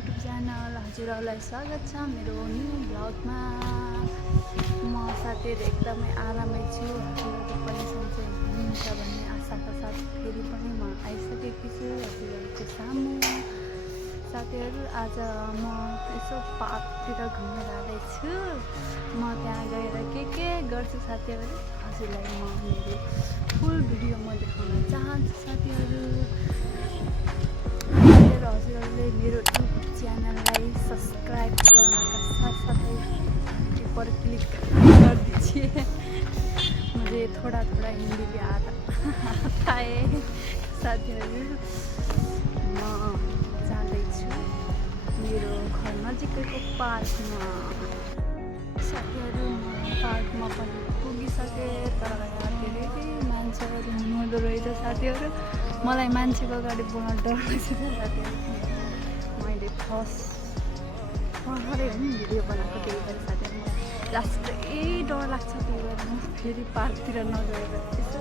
YouTube channel हजुरहरूलाई स्वागत छ मेरो न्यू ब्लगमा। म साथीहरू एकदमै आरामै छु। हजुरहरूको पनि सन्चै हुनुहुन्छ भन्ने आशाका साथ फेरि पनि म आइसकेकी छु हजुरहरूको सामु। साथीहरू आज म यसो पार्कतिर घुम्न जाँदैछु। म त्यहाँ गएर के गर्छु साथीहरू हजुरलाई म मेरो फुल भिडियोमा देखाउन चाहन्छु साथीहरू। हजुरहरूले मेरो युट्युब च्यानललाई सब्सक्राइब गर्नका साथसाथै घंटी पर क्लिक कर दीजिए। मुझे थोड़ा हिंदी भी आता है साथीहरू। म जाँदैछु मेरो घर नजिकैको पार्कमा। साथीहरू म पार्कमा पनि पुगिसकेँ, तर यहाँ धेरै मान्छेहरू हुनुहुँदो रहेछ साथीहरू। मलाई मान्छेको अगाडि बोल्न डर लाग्छ साथीहरू। मैले भर्खरै भिडियो बनाएको त्यही भएर साथीहरू मलाई लास्टै डर लाग्छ। त्यही भएर म फेरि पार्कतिर नगएर यसो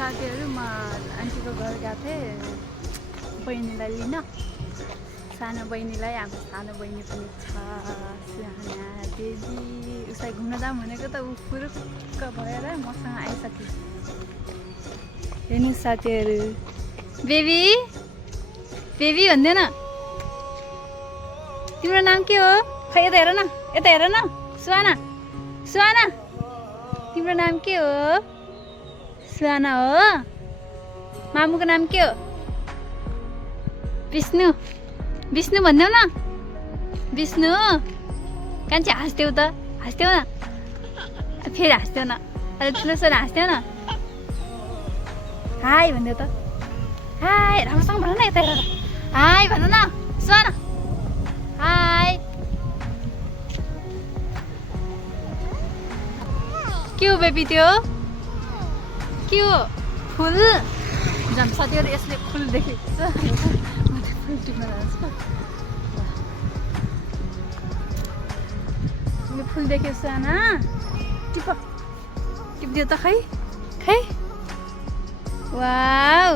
साथीहरू म आन्टीको घर गएको थिएँ बहिनीलाई लिन। सानो बहिनीलाई, हाम्रो सानो बहिनी पनि छ सुहाना बेबी। उसलाई घुम्न जाऊँ भनेको त ऊ फुरुक्क भएर मसँग आइसक्यो। हेर्नु साथीहरू, बेबी बेबी भन्दैन। तिम्रो नाम के हो? खै यता हेर न, यता हेर न। सुहाना सुहाना तिम्रो नाम के हो? सुहाना हो। मामुको नाम के हो? विष्णु। विष्णु भन्देऊ न। विष्णु कान्छी हाँस्थ्यौ त, हाँस्थ्यौ न। फेरि हाँस्थ्यौ न, अहिले ठुलो छोरा हाँस्थ्यौ न। हाई भन्देऊ त। हाई राम्रोसँग भन न, यता हेर। हाई भन न सुहाना। हाई। के हो बेबी त्यो? के हो? फुल झन् साथीहरू यसले फुल देखेको छ। म चाहिँ फुल टिप्न जान्छु। यो फुल देख्यो सुहाना? टिप टिप्दियो त। खै खै वाउ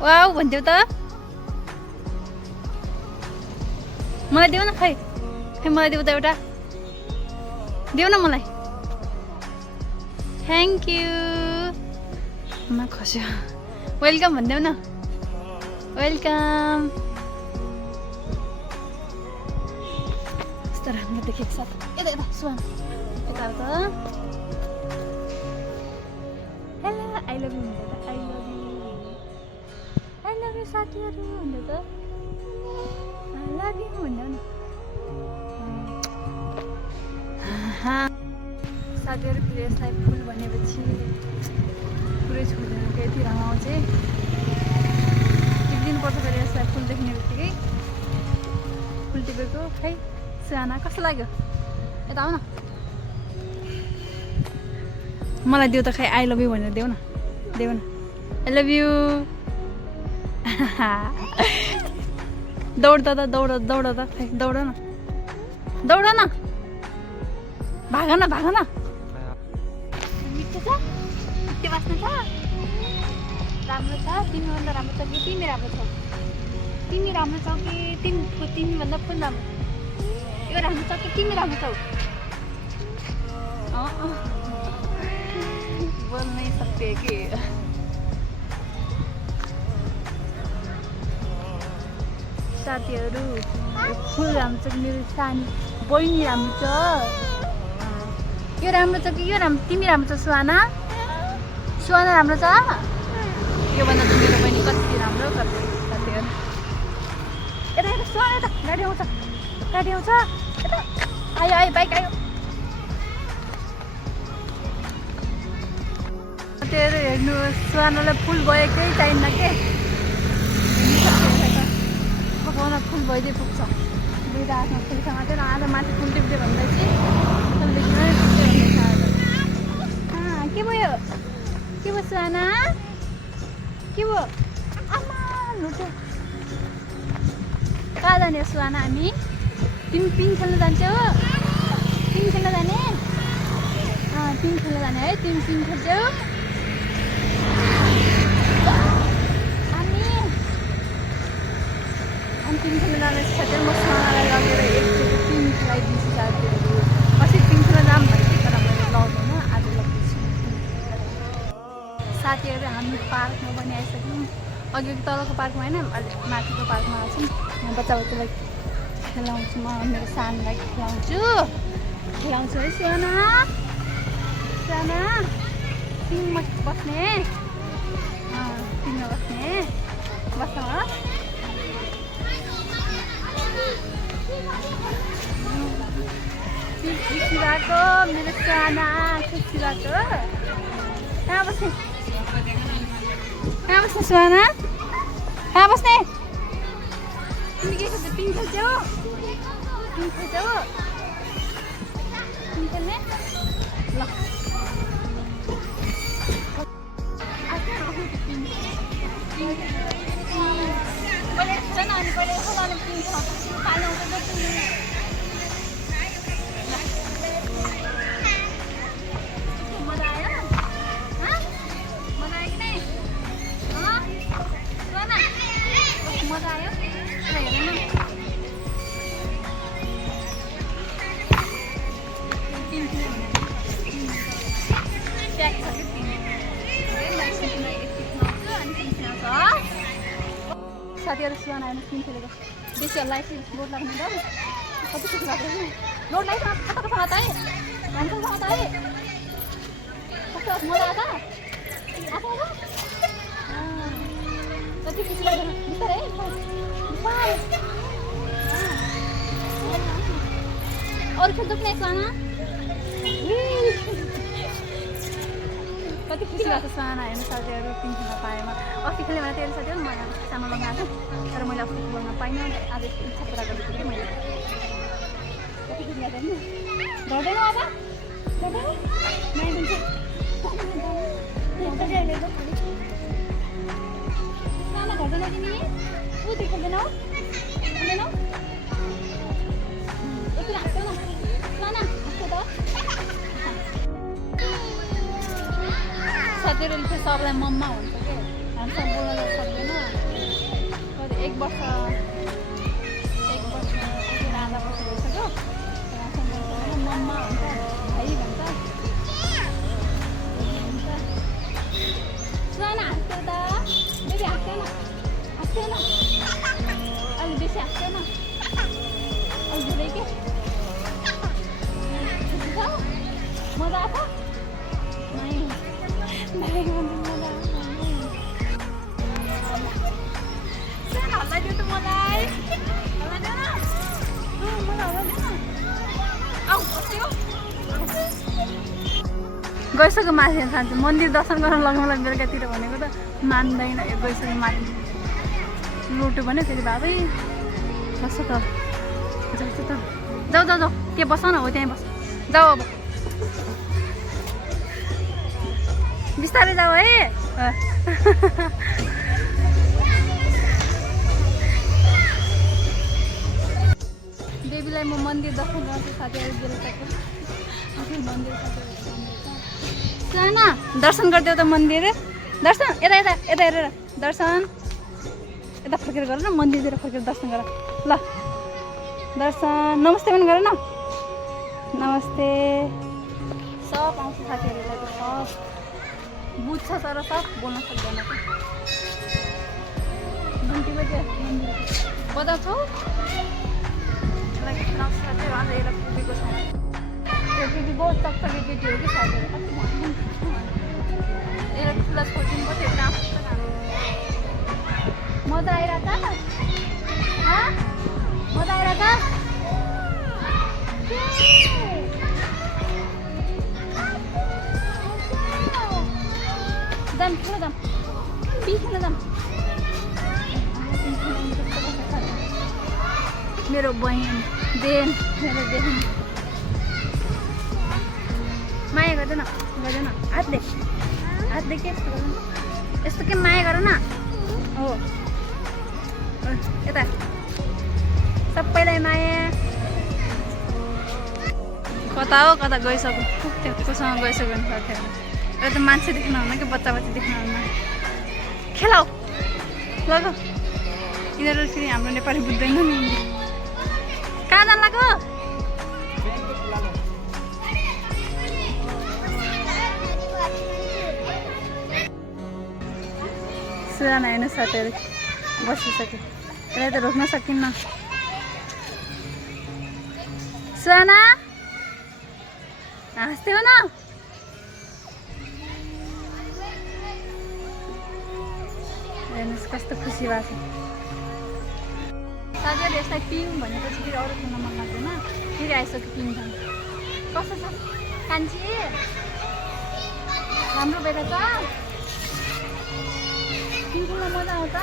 वाउ भन्थ्यौ त। मलाई देऊ न। खै खै मलाई देऊ त एउटा। देऊ न मलाई। Thank you. मा खस्यो। वेलकम भन्देऊ न। वेलकम। कस्तो राम्रो देखेको छ। यता यता सुहान यता त। हेलो आई लभ यु भन्दै त। I love you, I love you साथीहरू भन्दै त। आई लभ यु भन्देऊ न। साथीहरू फेरि यसलाई फुल भनेपछि पुरै छोड्दैन कि यति रमाउँछ। टिप्दिनुपर्छ फेरि यसलाई फुल देख्ने बित्तिकै। फुल टिपेको। खै सुहाना कस्तो लाग्यो? यता आऊ न। मलाई देऊ त। खै आई लभ यु भनेर देऊ न। देऊ न। I love you. दौड त दौड दौड त। खै दौड न, दौड न। भाग न भाग न। मिठो छ? मिठो बाँच्नु छ? राम्रो छ? तिमीभन्दा राम्रो छ कि तिमी राम्रो छौ? तिमी राम्रो छौ कि तिमीभन्दा फुल राम्रो? यो राम्रो छ कि तिमी राम्रो छौ? बोल्नै सक्यो कि। साथीहरू यो फुल राम्रो छ कि मेरो सानो बहिनी राम्रो छ? यो राम्रो छ कि यो राम्रो? तिमी राम्रो छ सुहाना? सुहाना राम्रो छ? योभन्दा त मेरो बहिनी कति राम्रो गर्छ साथीहरू। यता यता सुहाना यता। गाडी आउँछ, गाडी आउँछ। यता आयो आयो बाइक आयो। हेर्नुहोस् सुहानालाई फुल भयो केही चाहिन्न के पकाउन फुल भइदिए पुग्छ दुईवटा आफ्नो फुलसँग थियो आज माथि फुल टिप्दै भन्दैछ के भयो सुहाना के भयो आमा लुट्यो कहाँ जाने सुहाना हामी तिमी पिङ खेल्न जान्छौ पिङ खेल्न जाने पिङ खेल्न जाने है तिमी पिङ खेल्छौ अनि पिङ खेल्न जाने साथै म सुहानालाई लगेर एकचोटि पिङ खेलाइदिन्छु साथीहरू अस्ति पिङ खेल्न जाऊँ भनेको तर मैले लगाउँदैन आज लग्दैछु साथीहरू हामी पार्कमा पनि आइसक्यौँ अघि तलको पार्कमा होइन अलिक माथिको पार्कमा आउँछौँ यहाँ बच्चालाई खेलाउँछु म मेरो सानोलाई खेलाउँछु है सुहाना पिङमा बस्ने पिङमा बस्ने बस्छ खुसी भएको मेरो साना खुसी भएको कहाँ बस्ने सुहाना कहाँ बस्ने तिमी के खेल्छौ पिङ खेल्छौ पिङ खेल्ने ल पहिले खेल न अनि पहिले खोलाले पिङ पानी आउँछ मजा आयो मजा आयो कि नै मजा आयो हेर न साथीहरू सुहाना हेर्नु पिङ खेलेको बेसी हल्ला लोड लाग्ने त कति खुसी भएको लोड लाग्छ कतासँग त है भन्छसँग त है कस्तो मजा आएको कति खुसी लाग्दैन बिस्तारै अरू खेल्छ कि नै सुहाना कति खुसी लाग्छ सुहाना हेर्नु साथीहरू पिङ खेल्न पाएमा अस्ति खेल्यो भने तेरो साथीहरू मैले सानो लगाएको तर मैले अस्ति बोल्न पाइनँ आज इच्छा पुरा गरेको थिएँ कि मैले कति खुसी लाग्छ नि डर्दैन अब सानो घट्दैन तिमी ऊ त्यो खेल्दैनौ एकचोटि हाँस्छौ न सुहाना हाँस्छौ त साथीहरूले चाहिँ सबलाई मम्मा हुन्छ के हामीसँग बोल्न सक्दैन कति एक वर्ष आधा वर्ष भइसक्यो मम्मा हुन्छ भाइ भन्छ सुहाना हाँस्छौ त बेबी हाँस्छौ न अलि बेसी हाँस्छौ न अलि धेरै के मजा आएको हल्लाइदियो त मलाई गइसक्यो माथि खान्छु मन्दिर दर्शन गर्न लगाउँला बेलुकातिर भनेको त मान्दैन गइसक्यो माथि लुट्यो भने फेरि भाइ बस्छ त जाऊ त्यहाँ बस न हो त्यहीँ बस जाऊ अब बिस्तारै जाऊ है देवीलाई म मन्दिर दर्शन गर्छु साथीहरू बेलुकाको मन्दिर सुहाना दर्शन गरिदेऊ त मन्दिर दर्शन यता हेरेर दर्शन यता फर्केर गर न मन्दिरतिर फर्केर दर्शन गर ल दर्शन नमस्ते पनि गर न नमस्ते सब आउँछ साथीहरूलाई त सब बुझ्छ तर सब बोल्न सक्दैन घन्टी बज्यो बजाउँछौ साथीहरू आज यसलाई पुगेको छ त्यो दिदी बहुत सक्छ केटी हो कि साथीहरू कति यसलाई ठुला छोडिदिनु पर्छ मजा आइरहेछ मजा आइरहेछ जान मेरो बहिनी देन मेरो देन माया गर्दैन हातले के यस्तो के माया गर न हो यता सबैलाई माया कता हो कता गइसक्यो कोसँग गइसक्यो नि साथीहरू एउटा त मान्छे देख्न हुन्न कि बच्चा देख्न हुन्न खेलाऊ लग यिनीहरू फेरि हाम्रो नेपाली बुझ्दैन नि कहाँ जान लाग्यो सुहाना हेर्नु साथीहरू बसिसक्यो यसलाई त रोक्न सकिन्न सुहाना हाँस्दै हो न हेर्नुहोस् कस्तो खुसी भएको छ साथीहरू यसलाई पिङ भनेपछि फेरि अरू खान मन लाग्दैन फेरि आइसक्यो पिङ खान कस्तो छ कान्छी राम्रो भएर छ पिङ खान मजा आउँछ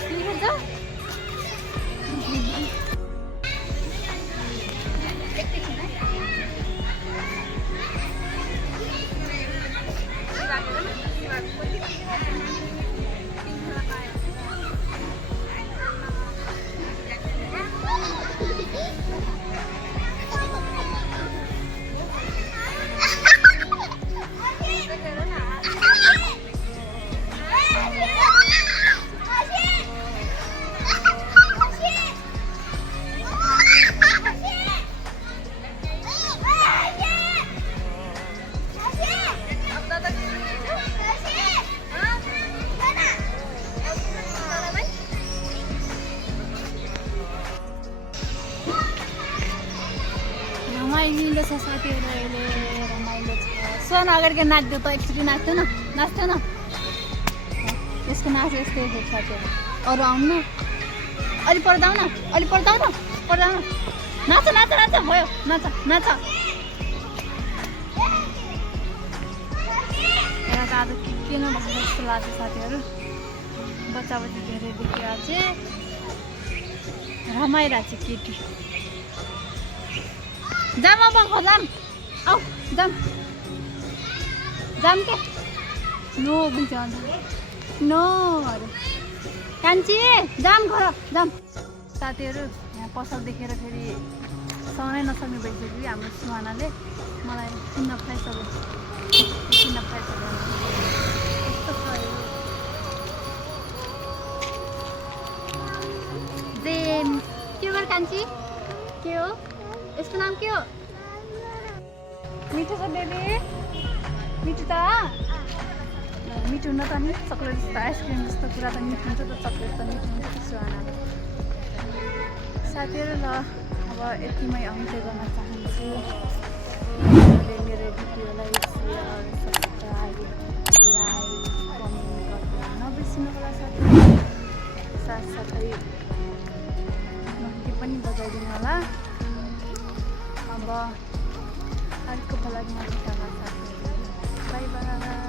पिङ खान्छ रमाइलो छ साथीहरू अहिले रमाइलो छ सुहाना अगाडि नाच्दियो त एकचोटि नाच्थ्यो न यसको नाच यस्तै हो साथीहरू अरू आउनु न अलि पर्दा आउन नाच भयो नाच यहाँ त आज के नभएको जस्तो लाग्छ साथीहरू बच्चा धेरै देखिरहेको चाहिँ रमाइरहेको छ केटी जाम अब जाम आऊ जाम के नो बुझ्छ नो अरे कान्छी जाम साथीहरू यहाँ पसल देखेर फेरि सहनै नसक्ने भइसक्यो हाम्रो सुहानाले मलाई किन्न पाइसक्यो कस्तो छ देन के गर कान्छी के हो यसको नाम के हो मिठो छ बेबी मिठो त मिठो हुन त नि चक्लेट जस्तो आइसक्रिम जस्तो कुरा त मिठो हुन्छ त चक्लेट त मिठो हुन्छ सुहानाले साथीहरू ल अब यतिमै अन्त्य गर्न चाहन्छु मेरो भिडियोलाई सेयर सब्सक्राइब लाइक कमेन्ट गरेर नबिर्सिनु होला साथसाथै घन्टी पनि बजाइदिनु होला अब अर्को लागि बाई बाई